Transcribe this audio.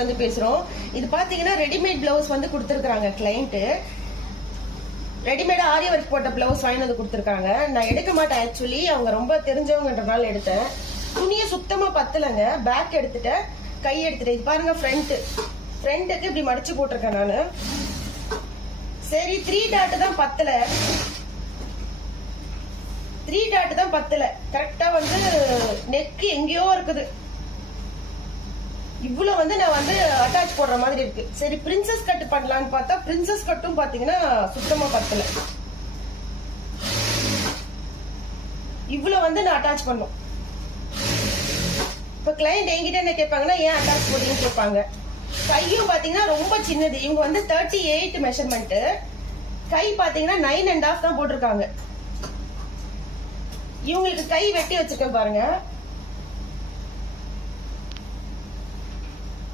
வந்து பேசுறோம். இது பாத்தீங்கன்னா ரெடிமேட் பிளவுஸ் வந்து கொடுத்துருக்காங்க கிளைண்ட். ரெடிமேடா ஆரி ஒர்க் போட்ட பிளவுஸ் வாங்கி வந்து கொடுத்துருக்காங்க. நான் எடுக்க மாட்டேன் ஆக்சுவலி, அவங்க ரொம்ப தெரிஞ்சவங்கன்றனால எடுத்தேன். துணியை சுத்தமா பத்தலைங்க. பேக் எடுத்துட்டேன், கை எடுத்துட்டேன். இது பாருங்க ஃப்ரண்ட்டுக்கு இப்படி மடிச்சு போட்டிருக்கேன் நானு. சரி 3 டாட் தான் பத்தல, 3 டாட் தான் பத்தல. கரெக்டா வந்து நெக் எங்கேயோ இருக்குது. இவ்வளவு வந்து நான் வந்து அட்டாச் போடுற மாதிரி இருக்கு. சரி பிரின்சஸ் கட் பண்ணலான்னு பார்த்தா பிரின்சஸ் கட்டும் பாத்தீங்கன்னா சுத்தமா பத்தல. இவ்வளவு வந்து நான் அட்டாச் பண்ணும். இப்ப கிளைண்ட் என்கிட்ட என்ன கேட்பாங்கன்னா ஏன் அட்டாச் போடுறீங்கன்னு கேட்பாங்க. கையும் பாத்தீங்கன்னா ரொம்ப சின்னது. இவங்க வந்து 38 மெஷர்மெண்ட், கை பாத்தீங்கன்னா 9.5 தான் போட்டிருக்காங்க. இவங்களுக்கு கை வெட்டி வச்சிருக்கேன் பாருங்க.